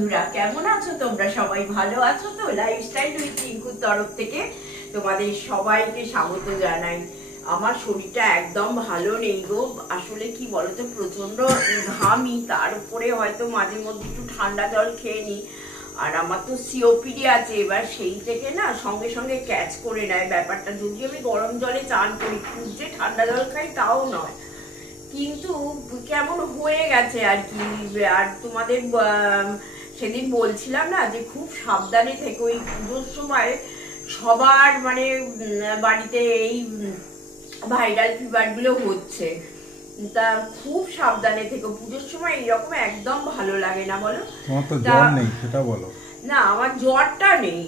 বন্ধুরা, কেমন আছো তোমরা? সবাই ভালো আছো তো? লাইফস্টাইল উইথ রিঙ্কুর তরফ থেকে তোমাদের সবাইকে স্বাগত জানাই। আমার শরীরটা একদম ভালো নেই গো। আসলে কি বলতো, প্রচন্ড ঘামি, তার উপরে হয়তো মাঝে মধ্যে একটু ঠান্ডা জল খেয়ে নি। আর আমার তো সিওপিডি আছে, এবার সেই থেকে না সঙ্গে সঙ্গে ক্যাচ করে নেয় ব্যাপারটা। যদি আমি গরম জলে চান করি, খুব যে ঠান্ডা জল খাই তাও নয়, কিন্তু কেমন হয়ে গেছে আর কি। আর তোমাদের সেদিন বলছিলাম না যে খুব সাবধানে থেকো, ওই পুজোর সময় সবার মানে বাড়িতে এই ভাইরাল ফিভার গুলো হচ্ছে, তা খুব সাবধানে থেকো। পুজোর সময় এইরকম একদম ভালো লাগে না, বলো? তোমার তো জ্বর নেই সেটা বলো। না, আমার জ্বরটা নেই,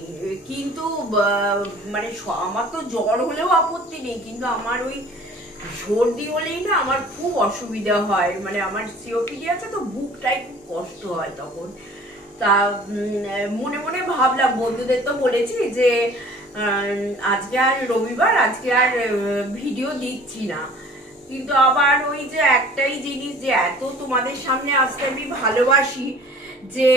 কিন্তু মানে আমার তো জ্বর হলেও আপত্তি নেই, কিন্তু আমার ওই সর্দি হলেই না আমার খুব অসুবিধা হয়। মানে আমার সিওপিডি আছে তো, বুকটাই খুব কষ্ট হয় তখন। তা মনে মনে ভাবলাম, বন্ধুদের তো বলেছি যে আজকে আর রবিবার, আজকে আর ভিডিও দিচ্ছি না। কিন্তু আবার ওই যে একটাই জিনিস, যে এত তোমাদের সামনে আসতে আমি ভালোবাসি যে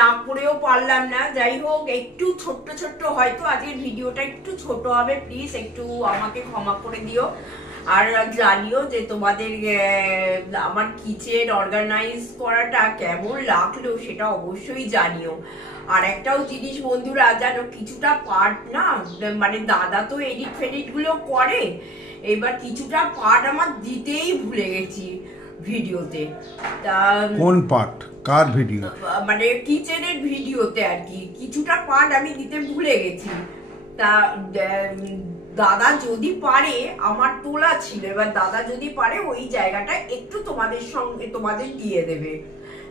না করেও পারলাম না। যাই হোক, একটু ছোট্ট ছোট্ট হয়তো আজকের ভিডিওটা একটু ছোট হবে, প্লিজ একটু আমাকে ক্ষমা করে দিও। আর জানিও যে তোমাদের আমার কিচেন অর্গানাইজ করাটা কেমন লাগলো সেটা অবশ্যই জানিও। আর একটাও জিনিস বন্ধুরা, জানো, কিছুটা পার্ট না, মানে দাদা তো এডিট ফেডিট গুলো করে, এবার কিছুটা পার্ট আমার দিতেই ভুলে গেছি ভিডিওতে। তা কোন পার্ট, কার ভিডিও? মানে কিচেনের ভিডিওতে আর কি, কিছুটা পার্ট আমি দিতে ভুলে গেছি। তা দাদা যদি পারে, আমার তোলা ছিল, এবার দাদা যদি পারে ওই জায়গাটা একটু তোমাদের সঙ্গে তোমাদের দিয়ে দেবে।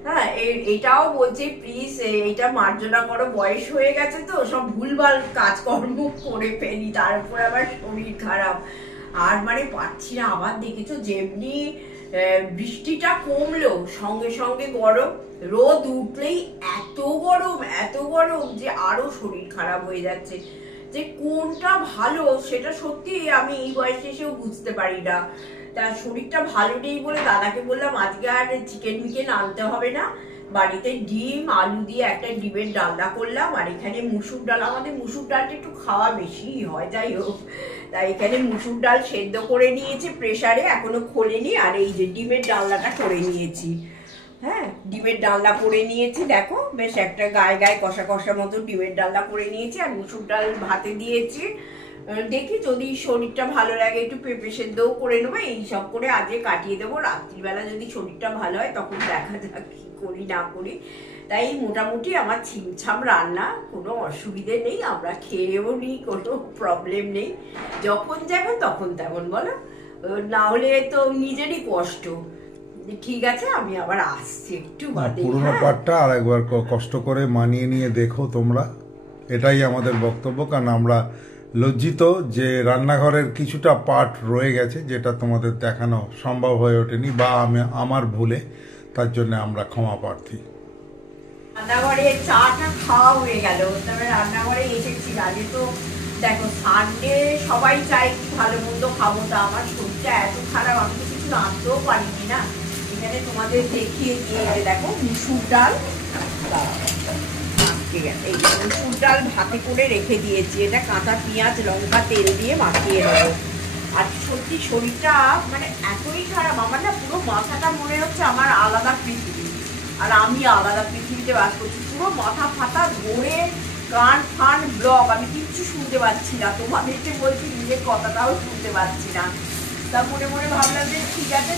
হ্যাঁ, এটাও বলছে প্লিজ এটা মার্জনা করো, বয়স হয়ে গেছে তো সব ভুলভাল কাজকর্ম করে ফেলি, তার উপর আবার শরীর খারাপ। আর মানে পাচ্ছি না। আবার দেখেছো যেমনি বৃষ্টিটা কমলো সঙ্গে সঙ্গে গরম, রোদ উঠলেই এত গরম এত গরম যে আরো শরীর খারাপ হয়ে যাচ্ছে। যে কোনটা ভালো সেটা সত্যি আমি এই বয়সে এসেও বুঝতে পারি না। তা শরীরটা ভালো নেই বলে দাদাকে বললাম আজকে আর চিকেন মিকেন আনতে হবে না, বাড়িতে ডিম আলু দিয়ে একটা ডিমের ডালনা করলাম। আর এখানে মুসুর ডাল, আমাদের মুসুর ডালটা একটু খাওয়া বেশি হয়, যাই হোক, তাই এখানে মুসুর ডাল সেদ্ধ করে নিয়েছি প্রেসারে, এখনো খোলেনি। আর এই যে ডিমের ডালনাটা করে নিয়েছি। হ্যাঁ, ডিমের ডালনা করে নিয়েছি, দেখো বেশ একটা গায়ে গায়ে কষা কষা মতো ডিমের ডালনা করে নিয়েছি। আর মুসুর ডাল ভাতে দিয়েছি। দেখি যদি শরীরটা ভালো লাগে একটু পেঁপে সেদ্ধও করে নেবো, এইসব করে আজকে কাটিয়ে দেবো। রাত্রিবেলা যদি শরীরটা ভালো হয় তখন দেখা যাক কি করি না করি। তাই মোটামুটি আমার ছিমছাম রান্না, কোনো অসুবিধে নেই, আমরা খেয়েও নিই, কোনো প্রবলেম নেই। যখন যেমন তখন তেমন, বলো? না হলে তো নিজেরই কষ্ট। ঠিক আছে, আমি আবার আসছি একটু বাদে। পুরোনো পার্টটা আর একবার কষ্ট করে মানিয়ে নিয়ে দেখো তোমরা, এটাই আমাদের বক্তব্য। কারণ আমরা লজ্জিত যে রান্নাঘরের কিছুটা পার্ট রয়ে গেছে যেটা তোমাদের দেখানো সম্ভব হয়ে ওঠেনি, বা আমার ভুলে, তার জন্য আমরা ক্ষমা প্রার্থী। রান্নাঘরে চাটা খাওয়া হয়ে গেল, তবে রান্নাঘরে এসেছি। আগে তো দেখো সানডে সবাই চাই কি ভালো মন্দ খাবো, তা আমার শরীরটা এত খারাপ আমি তো কিছু রাঁধতেও পারিনি না। এখানে তোমাদের দেখিয়ে দিয়ে দেখো মুসুর ডাল, এই মুসুর ডাল ভাতে করে রেখে দিয়েছি, এটা কাঁচা পেঁয়াজ লঙ্কা তেল দিয়ে মাখিয়ে নেবো। আর সত্যি শরীরটা মানে এতই খারাপ, আমার না পুরো মাথাটা মনে হচ্ছে আমার আলাদা পৃথিবী, আর আমি আলাদা পৃথিবীতে বাস করছি। পুরো মাথা ফাটা ধরে কান ফান ব্লক, আমি কিচ্ছু শুনতে পাচ্ছি না, তোমাদেরকে বলছি নিজের কথাটাও শুনতে পাচ্ছি না। তা মনে মনে ভাবলাম যে ঠিক আছে,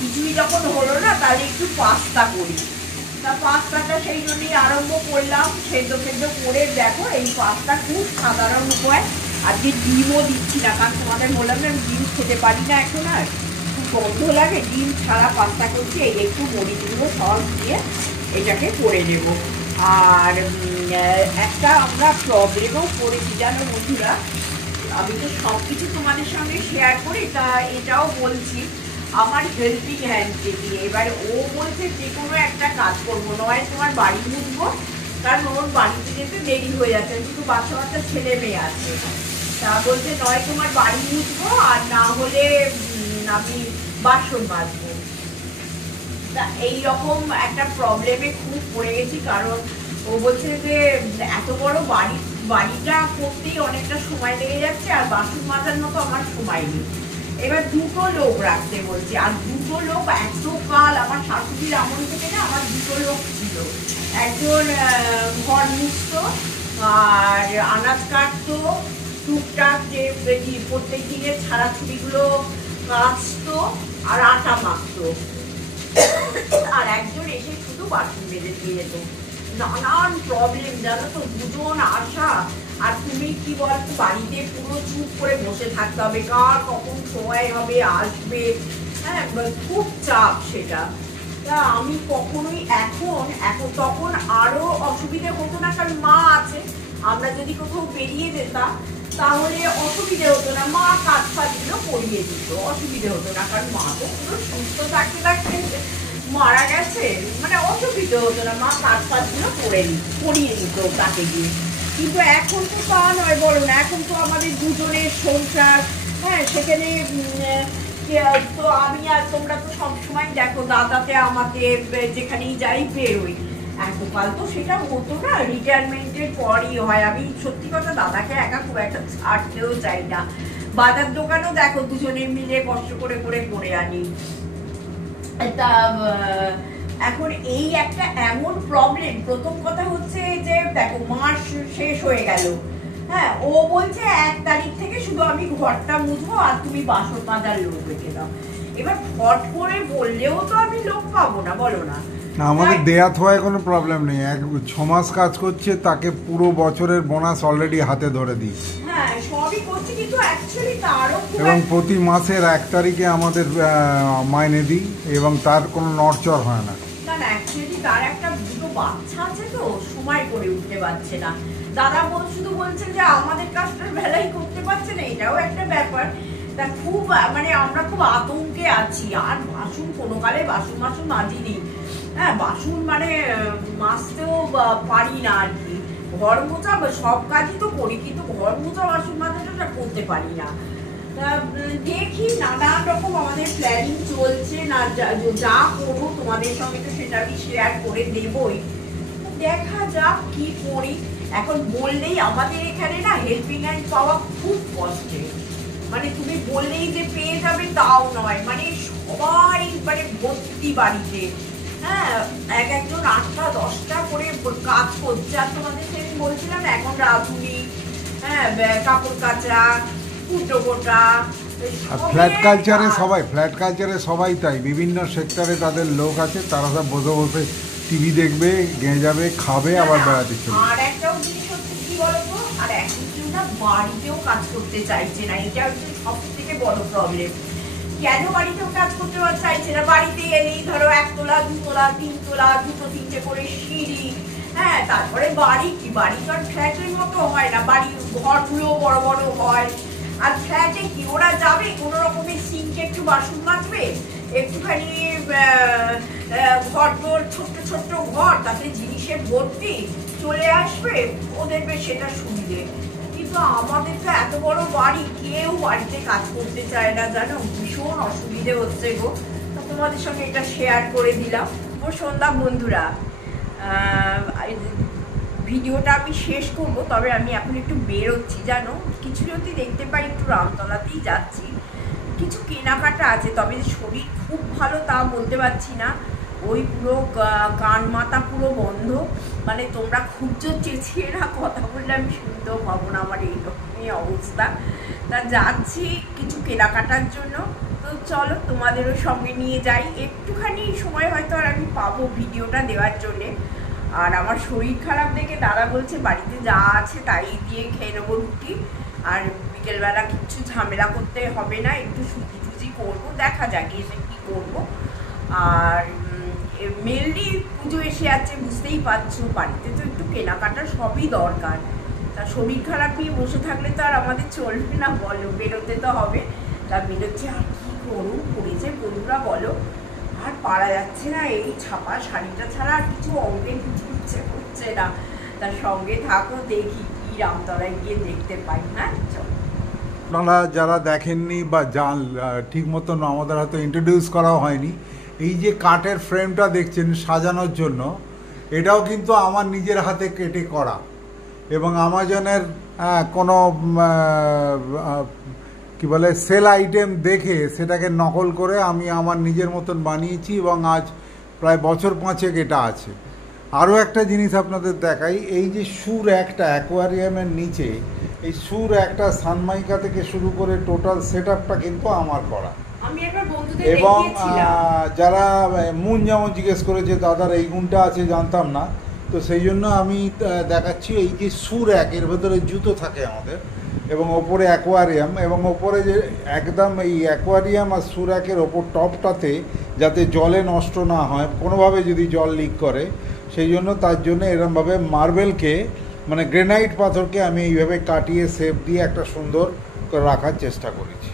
কিছুই যখন হলো না তাহলে একটু পাস্তা করি। তা পাস্তাটা সেই জন্যই আরম্ভ করলাম, সেদ্ধ ফেদ্ধ করে। দেখো এই পাস্তা খুব সাধারণ উপায়, আজকে ডিমও দিচ্ছি না, কারণ তোমাদের বললাম না আমি ডিম খেতে পারি না এখন, আর খুব গন্ধ লাগে। ডিম ছাড়া পাস্তা করছি, এই একটু মরিচগুলো সস দিয়ে এটাকে করে নেব। আর একটা আমরা প্রবলেমও করেছি জানো বন্ধুরা, আমি তো সব কিছু তোমাদের সঙ্গে শেয়ার করি, তা এটাও বলছি। আমার হেল্পিং হ্যান্ড দিয়ে এবার ও বলছে যে কোনো একটা কাজ করবো, নয় তোমার বাড়ি মুছবো, কারণ ওর বাড়িতে যেতে দেরি হয়ে যাচ্ছে, শুধু বাচ্চা বাচ্চা ছেলে মেয়ে আছে। তা বলছে নয় তোমার বাড়ি মুছবো, আর না হলে আমি বাসন মাজবো। এইরকম একটা প্রবলেমে খুব পড়ে গেছি, কারণ ও বলছে যে এত বড় বাড়িটা করতেই অনেকটা সময় লেগে যাচ্ছে, আর বাসন মাজার মতো আমার সময় নেই। এবার দুটো লোক রাখতে বলছে, আর দুটো লোক এত কাল আমার শাশুড়ির আমল থেকে না আমার দুটো লোক ছিল। একজন ঘর মুছতো আর আনাজ কাটতো, টুকটাক যে প্রত্যেক দিনের ছাড়াছুড়িগুলো কাচতো আর আটা মাখতো, আর একজন এসে শুধু বাসন বেঁধে দিয়ে যেত। নানান প্রবলেম জানো তো, দুজন আসা, আর তুমি কি বলতো বাড়িতে পুরো চুপ করে বসে থাকতে হবে, কার কখন সময় হবে আসবে, হ্যাঁ খুব চাপ সেটা। তা আমি কখনোই এখন তখন আরো অসুবিধে হতো না, কারণ মা আছে, আমরা যদি কোথাও বেরিয়ে যেতাম তাহলে অসুবিধে হতো না, মা কাজ ফাজগুলো করিয়ে দিত, অসুবিধে হতো না, কারণ মা তো পুরো সুস্থ থাকতে থাকতে মারা গেছে, মানে অসুবিধে হতো না, মা কাজ ফাজগুলো করিয়ে দিত তাকে দিয়ে। কিন্তু এখন তো তা নয়, বলো না, এখন তো আমাদের দুজনের সংসার, হ্যাঁ সেখানে তো আমি আর তোমরা তো সবসময় দেখো দাদাতে আমাকে যেখানেই যাই বেরোই, এতকাল তো সেটা হতো না, রিটায়ারমেন্টের পরই হয়। আমি সত্যি কথা দাদাকে একা খুব একটা ছাড়তেও চাই না, বাজার দোকানও দেখো দুজনে মিলে কষ্ট করে করে আনি। তা এখন এই একটা এমন প্রবলেম, প্রথম কথা হচ্ছে যে দেখো মাস শেষ হয়ে গেল, হ্যাঁ ও বলছে 1 তারিখ থেকে শুধু আমি ঘরটা মুছবো আর তুমি বাসন মাজার লোক রেখে দাও। এবার ফট করে বললেও তো আমি লোক পাবো না, বলো না। আমাদের দেয়া থোয়ায় কোনো প্রবলেম নেই, 6 মাস কাজ করছে, তাকে পুরো বছরের বোনাস অলরেডি হাতে ধরে দিই। হ্যাঁ সবই করছি, কিন্তু অ্যাকচুয়ালি তারও এবং প্রতি মাসের 1 তারিখে আমাদের মাইনে দিই, এবং তার কোনো নড়চড় হয় না। না অ্যাকচুয়ালি তার একটা দুটো বাচ্চা আছে, তো সময় করে উঠতে পারছে না। দাদা শুধু বলছে যে আমাদের কাজটার বেলায় করতে পারছে না, এটাও একটা ব্যাপার। তা খুব মানে আমরা খুব আতঙ্কে আছি। আর বাসন কোনো কালে বাসন মাজিনি, হ্যাঁ বাসন মানে মাজতেও পারি না আর কি। ঘর মোছা সব কাজই তো করি, কিন্তু ঘর মোছা বাসন মাজাটা করতে পারি না। দেখি নানান রকম আমাদের প্ল্যানিং চলছে, না যা করবো তোমাদের সঙ্গে তো সেটা আমি শেয়ার করে দেবই, দেখা যাক কি করি। এখন বললেই আমাদের এখানে না হেল্পিং হ্যান্ড পাওয়া খুব কষ্টের, মানে তুমি বললেই যে পেয়ে যাবে তাও নয়, মানে সবাই মানে ভর্তি বাড়িতে, হ্যাঁ একজন 8টা 10টা করে কাজ করছে। আর তোমাদের সেদিন বলছিলাম এখন রাঁধুনি, হ্যাঁ কাপড় কাচা, কুটো কোটা, ফ্ল্যাট কালচারে সবাই তাই, বিভিন্ন সেক্টরে তাদের লোক আছে, তারা সব বসে বসে টিভি দেখবে, যাবে খাবে, আবার বেড়াতে চলে। আর একটাও জিনিস হচ্ছে কি বলতো, আর এখন কেউ না বাড়িতেও কাজ করতে চাইছে না, এটা হচ্ছে সব থেকে বড় প্রবলেম। কেন বাড়িতেও কাজ করতে চাইছে না? বাড়িতে এলেই ধরো 1 তলা 2 তলা 3 তলা 2 3টে করে সিঁড়ি, হ্যাঁ তারপরে বাড়ি কি বাড়ি তো আর ফ্ল্যাটের মতো হয় না, বাড়ির ঘরগুলো বড় বড় হয়। আর ফ্ল্যাটে কি ওরা যাবে কোনো রকমের সিঙ্কে একটু বাসন মাজবে, একটুখানি ঘর দোর ছোট্ট ছোট্ট ঘর, তাতে জিনিসে ভর্তি, চলে আসবে, ওদের বেশ সেটা সুবিধে। কিন্তু আমাদের তো এত বড় বাড়ি, কেউ বাড়িতে কাজ করতে চায় না, জানো ভীষণ অসুবিধে হচ্ছে গো। তোমাদের সঙ্গে এটা শেয়ার করে দিলাম। ও সন্ধ্যা বন্ধুরা, ভিডিওটা আমি শেষ করব, তবে আমি এখন একটু বেরোচ্ছি, জানো কিছু যদি দেখতে পাই একটু রামতলাতেই যাচ্ছি, কিছু কেনাকাটা আছে, তবে শরীর খুব ভালো তা বলতে পারছি না, ওই পুরো কান মাথা পুরো বন্ধ, মানে তোমরা খুব জোর চেঁচিয়ে না কথা বললে আমি শুনতেও পাবো না, আমার এইরকমই অবস্থা। তা যাচ্ছি কিছু কেনাকাটার জন্য, তো চলো তোমাদেরও সঙ্গে নিয়ে যাই, একটুখানি সময় হয়তো আর আমি পাবো ভিডিওটা দেওয়ার জন্যে। আর আমার শরীর খারাপ দেখে দাদা বলছে বাড়িতে যা আছে তাই দিয়ে খেয়ে নেবো রুটি, আর বিকেলবেলা কিছু ঝামেলা করতে হবে না, একটু সুজি টুজি করবো, দেখা যাক এসে কী করবো। আর মেনলি পুজো এসে আছে, বুঝতেই পারছো বাড়িতে তো একটু কেনাকাটা সবই দরকার। তা শরীর খারাপ নিয়ে বসে থাকলে তো আর আমাদের চলবে না, বলো বেরোতে তো হবে। তা বেরোচ্ছে, আর কী করুন করেছে বন্ধুরা বলো, আর পারা যাচ্ছে না, এই ছাপা শাড়িটা ছাড়া আর কিছু অঙ্গে কিছু ইচ্ছে করছে না। তার সঙ্গে থাকো, দেখি কি রামতলায় গিয়ে দেখতে পাই। হ্যাঁ চলো। আপনারা যারা দেখেননি বা ঠিক মতন আমাদের হয়তো ইন্ট্রোডিউস করা হয়নি, এই যে কাঠের ফ্রেমটা দেখছেন সাজানোর জন্য, এটাও কিন্তু আমার নিজের হাতে কেটে করা, এবং আমাজনের কোনো কি বলে সেল আইটেম দেখে সেটাকে নকল করে আমি আমার নিজের মতন বানিয়েছি, এবং আজ প্রায় বছর 5 এটা আছে। আরও একটা জিনিস আপনাদের দেখাই, এই যে সুর একটা অ্যাকোয়ারিয়ামের নিচে, এই সুর একটা সানমাইকা থেকে শুরু করে টোটাল সেট আপটা কিন্তু আমার করা। আমি একবার বন্ধুদের এবং দেখিয়েছিলাম। যারা মুন যেমন জিজ্ঞেস করেছে দাদার এই গুণটা আছে জানতাম না, তো সেই জন্য আমি দেখাচ্ছি। এই যে সুর এর ভেতরে জুতো থাকে আমাদের, এবং ওপরে অ্যাকোয়ারিয়াম, এবং ওপরে যে একদম এই অ্যাকোয়ারিয়াম আর সুর একের ওপর টপটাতে যাতে জলে নষ্ট না হয় কোনোভাবে, যদি জল লিক করে, সেই জন্য তার জন্য এরমভাবে মার্বেলকে মানে গ্রেনাইট পাথরকে আমি এইভাবে কাটিয়ে শেপ দিয়ে একটা সুন্দর করে রাখার চেষ্টা করেছি।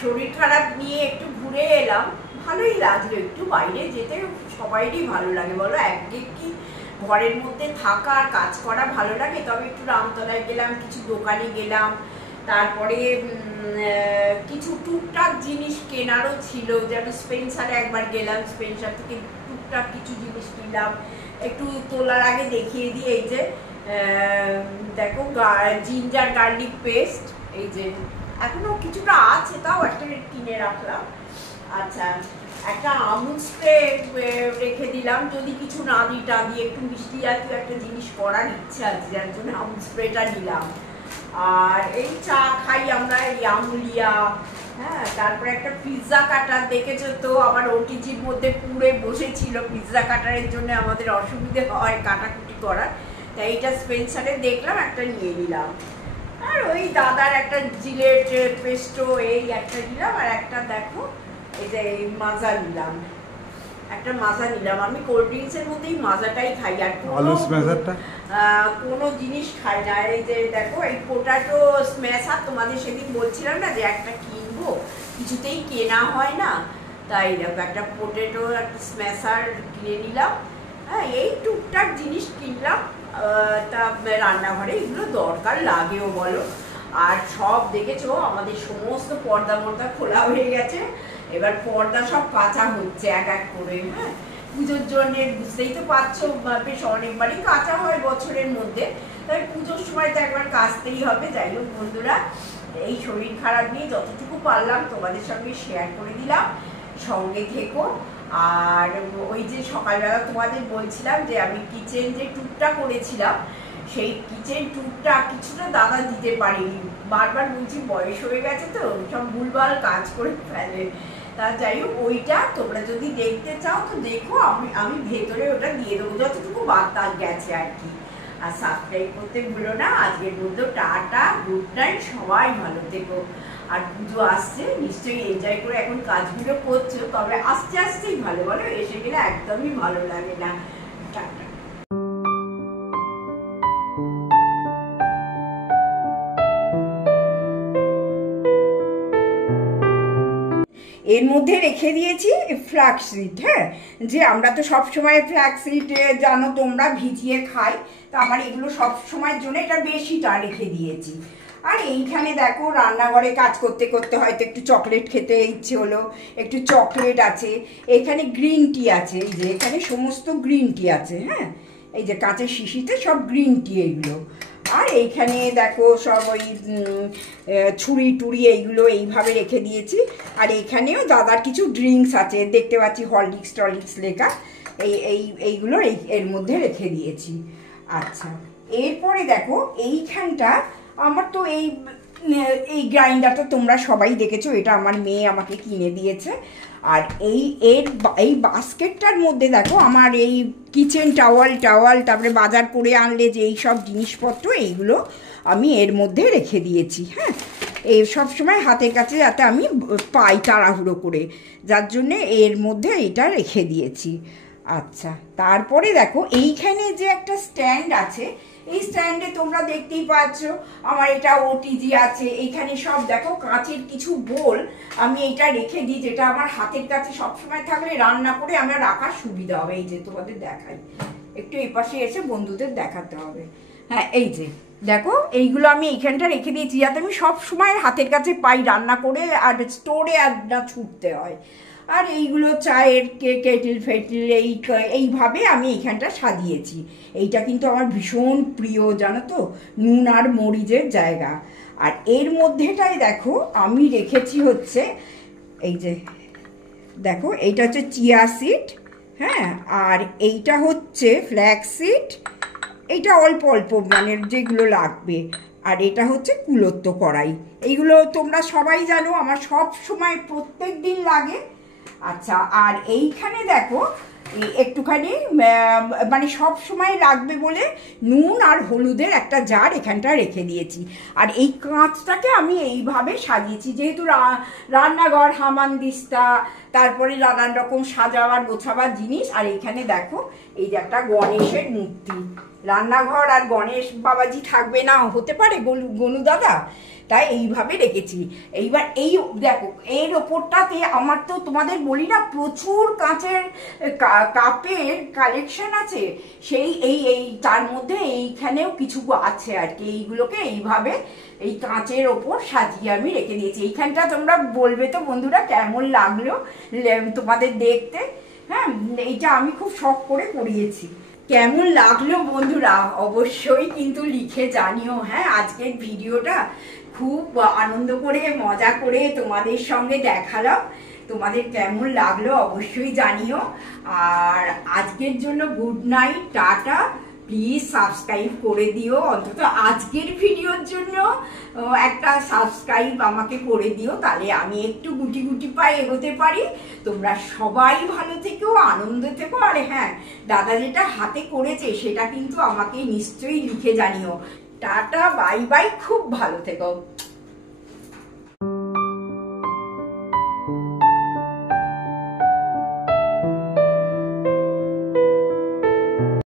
শরীর খারাপ নিয়ে একটু ঘুরে এলাম, ভালোই লাগলো। একটু বাইরে যেতে সবাইরই ভালো লাগে বলো, একদিকে ঘরের মধ্যে থাকা আর কাজ করা ভালো লাগে। তবে একটু রামতলায় গেলাম, কিছু দোকানে গেলাম, তারপরে কিছু টুকটাক জিনিস কেনারও ছিল। যেমন স্পেন্সারে একবার গেলাম, স্পেন্সার থেকে টুকটাক কিছু জিনিস কিনলাম। একটু তোলার আগে দেখিয়ে দিই, এই যে দেখো জিঞ্জার গার্লিক পেস্ট, এই যে এখনো কিছুটা আছে, তাও একটা কিনে রাখলাম। আচ্ছা, একটা আমুল স্প্রে রেখে দিলাম, যদি কিছু না দিই টা দিয়ে একটু মিষ্টি জাতীয় একটা জিনিস করার ইচ্ছা আছে, যার জন্য আমুল স্প্রেটা নিলাম। আর এই চা খাই আমরা, এই আমুলিয়া। হ্যাঁ, তারপরে একটা পিৎজা কাটার দেখেছো তো, আমার ওটিজির মধ্যে পুড়ে বসেছিল। পিৎজা কাটারের জন্য আমাদের অসুবিধে হয় কাটাকুটি করার, তাই এইটা স্পেন্সারে দেখলাম, একটা নিয়ে নিলাম। আর ওই দাদার একটা জিলেট পেস্টো এই একটা নিলাম, আর একটা দেখো এই যে মাজা নিলাম, একটা মাজা নিলাম। আমি কোল্ড ড্রিঙ্কসের মধ্যেই মাজাটাই খাই, আর কোনো জিনিস খাই না। এই যে দেখো এই পোটাটো স্ম্যাশার, তোমাদের সেদিন বলছিলাম না যে একটা কিনবো, কিছুতেই কেনা হয় না, তাই দেখো একটা পোটেটো একটা স্ম্যাশার কিনে নিলাম। হ্যাঁ, এই টুকটাক জিনিস কিনলাম। তা রান্নাঘরে এগুলো দরকার লাগেও বলো। আর সব দেখেছো আমাদের সমস্ত পর্দা মর্দা খোলা হয়ে গেছে, এবার পর্দা সব কাঁচা হচ্ছে এক এক করে। হ্যাঁ, পুজোর জন্য বুঝতেই তো পারছো, বেশ অনেকবারই কাঁচা হয় বছরের মধ্যে, তাই পুজোর সময় তো একবার কাচতেই হবে। যাই হোক বন্ধুরা, এই শরীর খারাপ নিয়ে যতটুকু পারলাম তোমাদের সঙ্গে শেয়ার করে দিলাম, সঙ্গে থেকো। আর ওই যে সকালবেলা তোমাদের বলছিলাম যে আমি কিচেন যে ট্যুরটা করেছিলাম, সেই কিচেন ট্যুরটা কিছুটা দাদা দিতে পারিনি। বারবার বলছি বয়স হয়ে গেছে তো, সব ভুলভাল কাজ করে ফেলে। তা যাই হোক, ওইটা তোমরা যদি দেখতে চাও তো দেখো, আমি ভেতরে ওটা দিয়ে দেবো যতটুকু বার্তা গেছে আর কি। আর সাবস্ক্রাইব করতে ভুলো না। আজকের মধ্যে টাটা, গুড নাইট, সবাই ভালো থেকো। আর পুজো আসছে, নিশ্চয়ই এনজয় করে এখন কাজগুলো করছো, তবে আস্তে আস্তেই ভালো, বলো এসে গেলে একদমই ভালো লাগে না। টাটা। এর মধ্যে রেখে দিয়েছি ফ্ল্যাক্সিড। হ্যাঁ, যে আমরা তো সবসময় ফ্ল্যাক্সিড জানো তোমরা ভিজিয়ে খাই, তো আমার এগুলো সব সময়ের জন্য এটা বেশিটা রেখে দিয়েছি। আর এইখানে দেখো রান্নাঘরে কাজ করতে করতে হয়তো একটু চকলেট খেতে ইচ্ছে হলো, একটু চকলেট আছে, এখানে গ্রিন টি আছে, এই যে এখানে সমস্ত গ্রিন টি আছে। হ্যাঁ, এই যে কাঁচের শিশিতে সব গ্রিন টি এগুলো। আর এইখানে দেখো সব ওই ছুরি টুরি এইগুলো এইভাবে রেখে দিয়েছি। আর এখানেও দাদার কিছু ড্রিঙ্কস আছে, দেখতে পাচ্ছি হরলিক্স টলিক্স লেখা, এইগুলো এর মধ্যে রেখে দিয়েছি। আচ্ছা, এরপরে দেখো এইখানটা আমার তো এই গ্রাইন্ডারটা তোমরা সবাই দেখেছো, এটা আমার মেয়ে আমাকে কিনে দিয়েছে। আর এই বাস্কেটটার মধ্যে দেখো আমার এই কিচেন টাওয়াল তারপরে বাজার করে আনলে যে এই সব জিনিসপত্র এইগুলো আমি এর মধ্যে রেখে দিয়েছি। হ্যাঁ, এই সব সময় হাতের কাছে যাতে আমি পাই তাড়াহুড়ো করে, যার জন্যে এর মধ্যে এটা রেখে দিয়েছি। আচ্ছা, তারপরে দেখো এইখানে যে একটা স্ট্যান্ড আছে, এই স্ট্যান্ডে তোমরা দেখতেই পাচ্ছ আমার এটা ওটিজি আছে। এইখানে সব দেখো কাঁচের কিছু বোল আমি এইটা রেখে দিই, যেটা আমার হাতের কাছে সবসময় থাকলে রান্না করে আমার রাখার সুবিধা হবে। এই যে তোমাদের দেখাই, একটু এই পাশে এসে বন্ধুদের দেখাতে হবে। হ্যাঁ, এই যে দেখো এইগুলো আমি এইখানটা রেখে দিয়েছি যাতে আমি সব সময় হাতের কাছে পাই রান্না করে, আর স্টোরে আর না ছুটতে হয়। আর এইগুলো চায়ের কেটেল ফেটেল এইভাবে আমি এইখানটা সাজিয়েছি। এইটা কিন্তু আমার ভীষণ প্রিয় জানো তো, নুন আর মরিচের জায়গা। আর এর মধ্যেটাই দেখো আমি রেখেছি হচ্ছে এই যে দেখো, এইটা হচ্ছে চিয়া সিড। হ্যাঁ, আর এইটা হচ্ছে ফ্ল্যাক্স সিড, এইটা অল্প অল্প মানে যেগুলো লাগবে। আর এটা হচ্ছে কুলত্ব কড়াই, এইগুলো তোমরা সবাই জানো আমার সব সময় প্রত্যেক দিন লাগে। আচ্ছা, আর এইখানে দেখো একটুখানি মানে সব সময় লাগবে বলে নুন আর হলুদের একটা জার এখানটা রেখে দিয়েছি। আর এই কাঁচটাকে আমি এইভাবে সাজিয়েছি, যেহেতু রান্নাঘর হামানদিস্তা, তারপরে নানান রকম সাজাবার গোছাবার জিনিস। আর এইখানে দেখো এই যে একটা গণেশের মূর্তি, রান্নাঘর আর গণেশ বাবাজি থাকবে না, হতে পারে গনু দাদা, তাই এইভাবে রেখেছি। এইবার এই দেখো এর ওপরটাতে আমার তো তোমাদের বলি না প্রচুর কাঁচের কাপের কালেকশন আছে, সেই এই তার মধ্যে এইখানেও কিছু আছে আর কি। এইগুলোকে এইভাবে এই কাঁচের ওপর সাজিয়ে আমি রেখে দিয়েছি। এইখানটা তোমরা বলবে তো বন্ধুরা কেমন লাগলো তোমাদের দেখতে। হ্যাঁ, এইটা আমি খুব শখ করে করিয়েছি। কেমন লাগলো বন্ধুরা অবশ্যই কিন্তু লিখে জানিও। হ্যাঁ, আজকের ভিডিওটা খুব আনন্দ করে মজা করে তোমাদের সঙ্গে দেখালাম, তোমাদের কেমন লাগলো অবশ্যই জানিও। আর আজকের জন্য good night, tata. Please subscribe করে দিও, অন্তত আজকের ভিডিওর জন্য একটা সাবস্ক্রাইব আমাকে করে দিও, তাহলে আমি একটু গুটি গুটি পায়ে এগোতে পারি। তোমরা সবাই ভালো থেকো, আনন্দ থেকো। আর হ্যাঁ, দাদা যেটা হাতে করেছে সেটা কিন্তু আমাকে নিশ্চয়ই লিখে জানিও। টাটা, বাই বাই, খুব ভালো থেকো।